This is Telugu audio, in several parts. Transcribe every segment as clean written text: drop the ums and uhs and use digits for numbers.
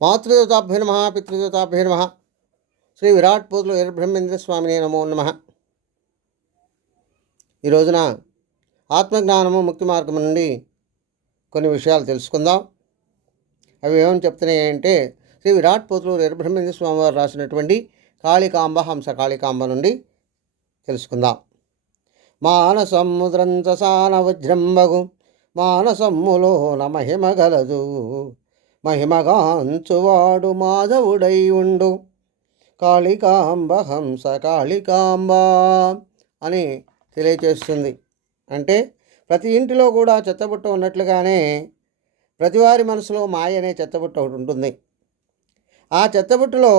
మాతృదేవతాభ్యో నమః, పితృదేవతాభ్యో నమః. శ్రీ విరాట్ పోతుల వీరబ్రహ్మేంద్ర స్వామినే నమో నమః. ఈ రోజున ఆత్మజ్ఞానము ముక్తి మార్గం నుండి కొన్ని విషయాలు తెలుసుకుందాం. అవి ఏమని చెప్తున్నాయి అంటే, శ్రీ విరాట్ పోతుల వీరబ్రహ్మేంద్ర స్వామి వారు రాసినటువంటి కాళికాంబ హంస కాళికాంబ నుండి తెలుసుకుందాం. మానసముద్రంత సాన వజ్రంబగు మానసమ్ములోన మహిమ గలదు, మహిమగాంచువాడు మాధవుడై ఉండు, కాళికాంబ హంస కాళికాంబ అని తెలియచేస్తుంది. అంటే ప్రతి ఇంటిలో కూడా చెత్తబుట్ట ఉన్నట్లుగానే ప్రతివారి మనసులో మాయ అనే చెత్తబుట్ట ఒకటి ఉంటుంది. ఆ చెత్తబుట్టలో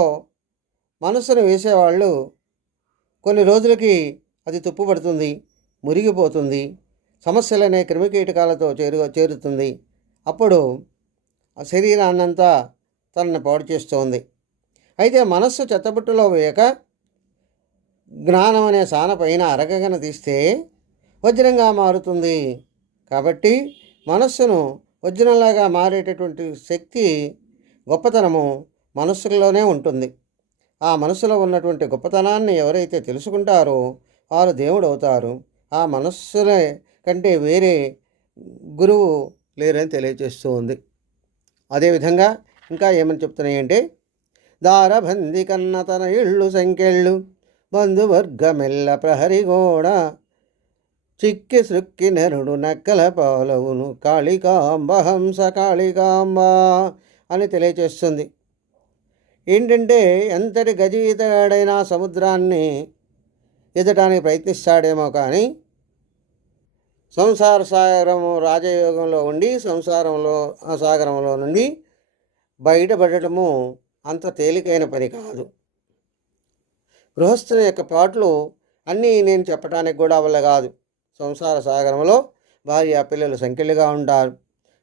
మనస్సును వేసేవాళ్ళు కొన్ని రోజులకి అది తుప్పుపడుతుంది, మురిగిపోతుంది, సమస్యలనే క్రిమికీటకాలతో చేరుతుంది. అప్పుడు ఆ శరీరాన్నంతా తనని పాడు చేస్తుంది. అయితే మనస్సు చెత్తబుట్టలో వేయక జ్ఞానం అనే సాన పైన అరగగన తీస్తే వజ్రంగా మారుతుంది. కాబట్టి మనస్సును వజ్రంలాగా మారేటటువంటి శక్తి, గొప్పతనము మనస్సులోనే ఉంటుంది. ఆ మనస్సులో ఉన్నటువంటి గొప్పతనాన్ని ఎవరైతే తెలుసుకుంటారో వారు దేవుడు అవుతారు. ఆ మనస్సుల కంటే వేరే గురువు లేరని తెలియజేస్తూ ఉంది. అదేవిధంగా ఇంకా ఏమని చెప్తున్నాయంటే, దారబంది కన్న తన ఇళ్ళు సంకెళ్ళు బంధువర్గమెల్ల ప్రహరిగోడ చిక్కి సృక్కి నరుడు నక్కల పాలవును, కాళికాంబ హంస కాళికాంబ అని తెలియచేస్తుంది. ఏంటంటే, ఎంతటి గజీతగాడైనా సముద్రాన్ని ఎదటానికి ప్రయత్నిస్తాడేమో కానీ సంసార సాగరము రాజయోగంలో ఉండి ఆ సాగరంలో నుండి బయటపడటము అంత తేలికైన పని కాదు. గృహస్థుని యొక్క పాటలు అన్నీ నేను చెప్పడానికి కూడా వల్ల కాదు. సంసార సాగరంలో భార్య పిల్లలు సంఖ్యలుగా ఉంటారు.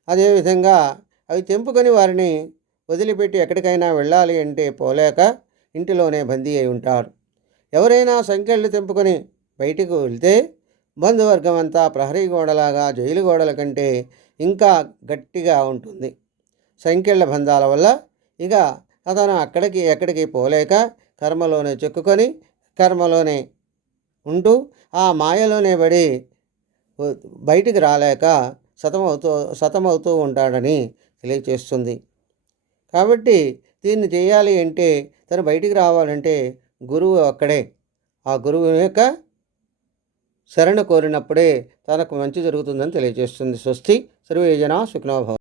అదేవిధంగా అవి తెంపుకొని వారిని వదిలిపెట్టి ఎక్కడికైనా వెళ్ళాలి అంటే పోలేక ఇంటిలోనే బందీ అయి ఉంటారు. ఎవరైనా సంఖ్యలు తెంపుకొని బయటకు వెళ్తే బంధువర్గం అంతా ప్రహరీ గోడలాగా జైలు గోడల కంటే ఇంకా గట్టిగా ఉంటుంది. సంఖ్యల బంధాల వల్ల ఇక అతను అక్కడికి ఎక్కడికి పోలేక కర్మలోనే చెక్కుకొని కర్మలోనే ఉంటూ ఆ మాయలోనే పడి బయటికి రాలేక సతమవుతూ ఉంటాడని తెలియచేస్తుంది. కాబట్టి దీన్ని చేయాలి అంటే, తను బయటికి రావాలంటే గురువు అక్కడే. ఆ గురువు యొక్క శరణ కోరినప్పుడే తనకు మంచి జరుగుతుందని తెలియజేస్తుంది. స్వస్తి. సర్వే జనా సుఖినో భవంతు.